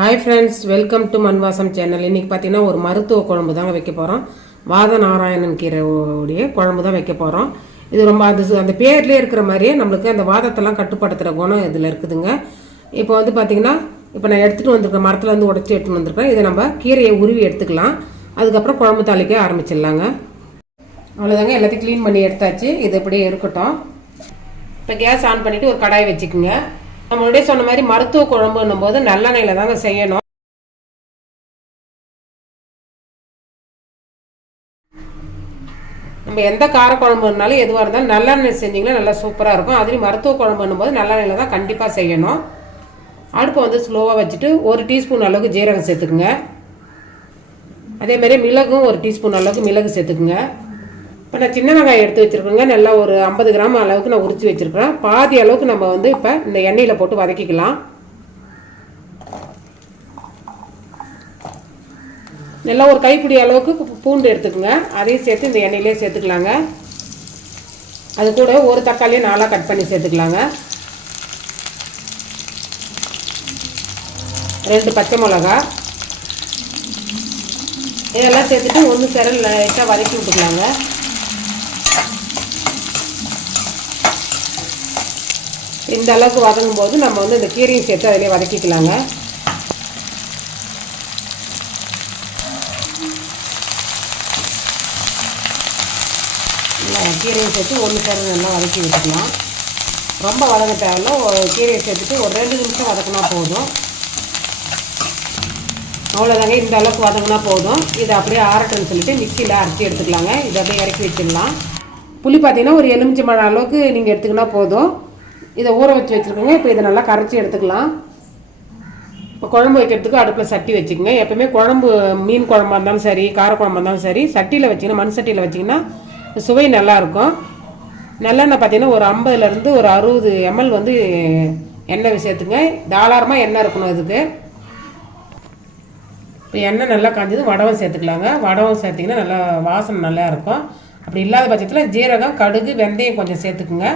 Hi friends, welcome to மண்வாசம் channel. இன்றைக்கி பார்த்தீங்கன்னா ஒரு மருத்துவ குழம்பு தாங்க வைக்க போகிறோம். வாத நாராயணன் கீரையுடைய குழம்பு தான் வைக்க போகிறோம். இது ரொம்ப அந்த பேர்லேயே இருக்கிற மாதிரியே நம்மளுக்கு அந்த வாதத்தெல்லாம் கட்டுப்படுத்துகிற குணம் இதில் இருக்குதுங்க. இப்போ வந்து பார்த்திங்கன்னா, இப்போ நான் எடுத்துகிட்டு வந்திருக்கேன், மரத்துலேருந்து உடச்சி எடுத்துகிட்டு வந்திருக்கேன். இதை நம்ம கீரையை உருவி எடுத்துக்கலாம். அதுக்கப்புறம் குழம்பு தாளிக்க ஆரம்பிச்சிடலாங்க. அவ்வளோதாங்க, எல்லாத்தையும் க்ளீன் பண்ணி எடுத்தாச்சு. இது இப்படியே இருக்கட்டும். இப்போ கேஸ் ஆன் பண்ணிவிட்டு ஒரு கடாய் வச்சுக்கோங்க. நம்மளுடைய சொன்ன மாதிரி மருத்துவ குழம்புன்னும் போது நல்லெண்ணெயில் தாங்க செய்யணும். நம்ம எந்த காரக்குழம்பு இருந்தாலும் எதுவாக இருந்தாலும் நல்லெண்ணெய் செஞ்சிங்கன்னா நல்லா சூப்பராக இருக்கும். அதுலேயும் மருத்துவ குழம்புன்னும் போது நல்லெண்ணெயில் தான் கண்டிப்பாக செய்யணும். அடுப்பை வந்து ஸ்லோவாக வச்சுட்டு 1 டீஸ்பூன் அளவுக்கு ஜீரகம் சேர்த்துக்குங்க. அதேமாதிரி மிளகும் 1 டீஸ்பூன் அளவுக்கு மிளகு சேர்த்துக்குங்க. இப்போ நான் சின்ன வெங்காயம் எடுத்து வச்சுருக்கேங்க. நல்லா ஒரு 50 கிராம் அளவுக்கு நான் உரித்து வச்சுருக்கிறேன். பாதி அளவுக்கு நம்ம வந்து இப்போ இந்த எண்ணெயில் போட்டு வதக்கிக்கலாம். நல்லா ஒரு கைப்பிடி அளவுக்கு பூண்டு எடுத்துக்கோங்க. அதையும் சேர்த்து இந்த எண்ணெயிலே சேர்த்துக்கலாங்க. அது கூட ஒரு தக்காளியை 4 கட் பண்ணி சேர்த்துக்கலாங்க. 2 பச்சை மிளகா இதெல்லாம் சேர்த்துட்டு ஒன்று சேர லைட்டாக வதக்கி விட்டுக்கலாங்க. இந்த அளவுக்கு வதங்கும் போது நம்ம வந்து இந்த கீரையும் சேர்த்து அதிலே வதக்கிக்கலாங்க. நல்லா கீரையும் சேர்த்து ஒன்று சேர நல்லா வதக்கி விட்டுக்கலாம். ரொம்ப வதங்க தேவையில்ல. கீரையை சேர்த்துட்டு ஒரு 2 நிமிஷம் வதக்கினா போதும். அவ்வளோதாங்க, இந்த அளவுக்கு வதங்கினா போதும். இதை அப்படியே ஆறட்டுன்னு சொல்லிட்டு மிக்சியில் அரைச்சி எடுத்துக்கலாங்க. இதை அப்படியே இறக்கி வச்சிடலாம். புளி பார்த்தீங்கன்னா ஒரு எலுமிச்சம்பழம் அளவுக்கு நீங்கள் எடுத்துக்கினா போதும். இதை ஊற வச்சு வச்சுருக்கோங்க. இப்போ இதை நல்லா கரைச்சி எடுத்துக்கலாம். இப்போ குழம்பு வைக்கிறதுக்கு அடுப்பில் சட்டி வச்சுக்கோங்க. எப்போவுமே குழம்பு மீன் குழம்பா இருந்தாலும் சரி, காரக்குழம்பா இருந்தாலும் சரி, சட்டியில் வச்சிங்கன்னா, மண் சட்டியில் வச்சிங்கன்னா சுவை நல்லாயிருக்கும். நல்லெண்ணெய் பார்த்தீங்கன்னா ஒரு 50லேருந்து ஒரு 60 ml வந்து எண்ணெய் சேர்த்துங்க. தாராளமாக எண்ணெய் இருக்கணும் இதுக்கு. இப்போ எண்ணெய் நல்லா காஞ்சது வடகம் சேர்த்துக்கலாங்க. வடகம் சேர்த்திங்கன்னா நல்லா வாசனை நல்லா இருக்கும். அப்படி இல்லாத பட்சத்தில் ஜீரகம், கடுகு, வெந்தயம் கொஞ்சம் சேர்த்துக்குங்க.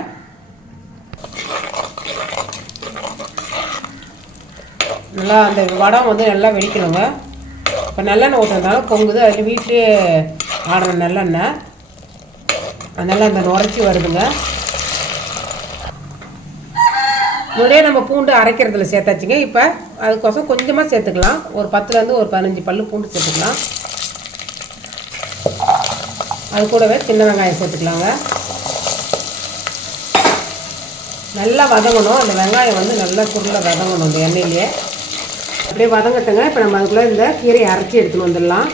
நல்லா அந்த வடம் வந்து நல்லா வெடிக்கணுங்க. இப்போ நல்லெண்ணெய் ஊற்றுறதுனால பொங்குது. அதில் வீட்லேயே ஆடுற நல்லெண்ணெய் அதனால் அந்த நுரைச்சி வருதுங்க. முன்னாடியே நம்ம பூண்டு அரைக்கிறதுல சேர்த்தாச்சுங்க. இப்போ அதுக்கோசம் கொஞ்சமாக சேர்த்துக்கலாம். ஒரு 10லேருந்து ஒரு 15 பல்லு பூண்டு சேர்த்துக்கலாம். அது கூடவே சின்ன வெங்காயம் சேர்த்துக்கலாங்க. நல்லா வதங்கணும். அந்த வெங்காயம் வந்து நல்லா சுருள வதங்கணும் இந்த எண்ணெயிலே. அப்படியே வதங்கட்டுங்க. இப்போ நம்ம அதுக்குள்ளே இந்த கீரையை அரைச்சி எடுத்துன்னு வந்துடலாம்.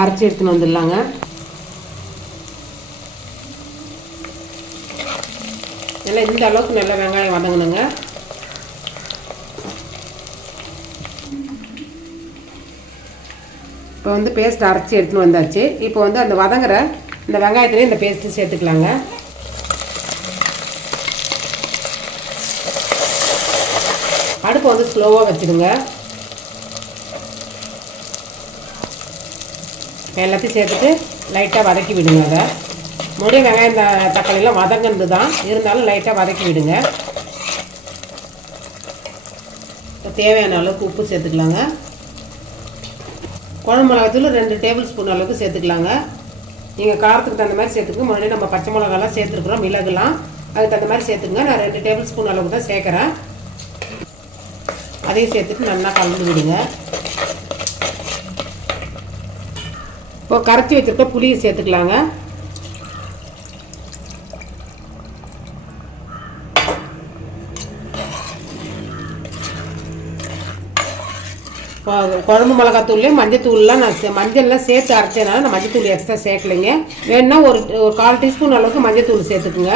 அரைச்சி எடுத்துன்னு வந்துடலாங்க. நல்லா இந்த அளவுக்கு நல்லா வெங்காயம் வதங்கணுங்க. இப்போ வந்து பேஸ்ட் அரைச்சி எடுத்துன்னு வந்தாச்சு. இப்போ வந்து அந்த வதங்குற இந்த வெங்காயத்துலேயே இந்த பேஸ்ட்டு சேர்த்துக்கலாங்க. அடுப்பு வந்து ஸ்லோவாக வச்சுடுங்க. எல்லாத்தையும் சேர்த்துட்டு லைட்டாக வதக்கி விடுங்க. அதை மறுபடியும் வெங்காயம் தக்காளியெல்லாம் வதங்கிறது தான், இருந்தாலும் லைட்டாக வதக்கி விடுங்க. தேவையான அளவுக்கு உப்பு சேர்த்துக்கலாங்க. குழம்பு மிளகாத்தூள் 2 டேபிள் ஸ்பூன் அளவுக்கு சேர்த்துக்கலாங்க. நீங்கள் காரத்துக்கு தகுந்த மாதிரி சேர்த்துக்கு. முன்னாடி நம்ம பச்சை மிளகாலாம் சேர்த்துருக்குறோம், மிளகுலாம் அதுக்கு தகுந்த மாதிரி சேர்த்துக்குங்க. நான் 2 டேபிள் ஸ்பூன் அளவுக்கு தான் சேர்க்குறேன். அதையும் சேர்த்துட்டு நல்லா கலந்து விடுங்க. இப்போ கரைச்சி வச்சுருக்க புளியை சேர்த்துக்கலாங்க. குழம்பு மிளகாத்தூள்லேயே மஞ்சத்தூள்லாம் நான் மஞ்சள்லாம் சேர்த்து அரைச்சதுனால நான் மஞ்சத்தூள் எக்ஸ்ட்ரா சேர்க்கலைங்க. வேணுன்னா ஒரு 1/4 டீஸ்பூன் அளவுக்கு மஞ்சத்தூள் சேர்த்துக்குங்க.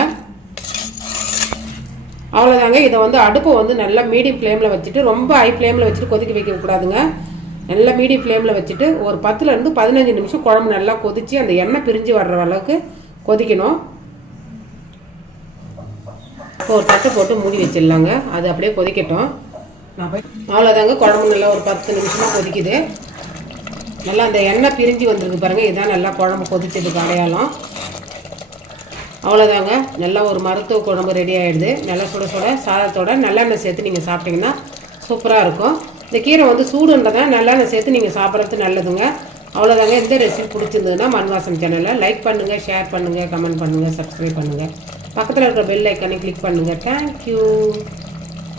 அவ்வளோதாங்க. இதை வந்து அடுப்பை வந்து நல்லா மீடியம் ஃப்ளேமில் வச்சுட்டு, ரொம்ப ஹை ஃப்ளேமில் வச்சுட்டு கொதிக்க வைக்கக்கூடாதுங்க. நல்லா மீடியம் ஃப்ளேமில் வச்சுட்டு ஒரு 10லேருந்து 15 நிமிஷம் குழம்பு நல்லா கொதித்து அந்த எண்ணெய் பிரிஞ்சு வர்ற அளவுக்கு கொதிக்கணும். ஒரு தட்டு போட்டு மூடி வச்சிடலாங்க. அது அப்படியே கொதிக்கட்டும். அவ்வளோதாங்க, குழம்பு நல்லா ஒரு 10 நிமிஷமாக கொதிக்குது. நல்லா அந்த எண்ணெய் பிரிஞ்சு வந்துருக்கு பாருங்கள். இதுதான் நல்லா குழம்பு கொதிச்சதுக்கு அடையாளம். அவ்வளோதாங்க, நல்லா ஒரு மருத்துவ குழம்பு ரெடி ஆகிடுது. நல்லா சுட சுட சாதத்தோட நல்லெண்ணெய் சேர்த்து நீங்கள் சாப்பிட்டிங்கன்னா சூப்பராக இருக்கும். இந்த கீரை வந்து சூடுன்றதான் நல்லெண்ணெய் சேர்த்து நீங்கள் சாப்பிட்றது நல்லதுங்க. அவ்வளோதாங்க. இந்த ரெசிபி பிடிச்சிருந்ததுன்னா மண்வாசம் சேனலில் லைக் பண்ணுங்கள், ஷேர் பண்ணுங்கள், கமெண்ட் பண்ணுங்கள், சப்ஸ்கிரைப் பண்ணுங்கள். பக்கத்தில் இருக்கிற பெல் ஐக்கானை கிளிக் பண்ணுங்கள். தேங்க்யூ.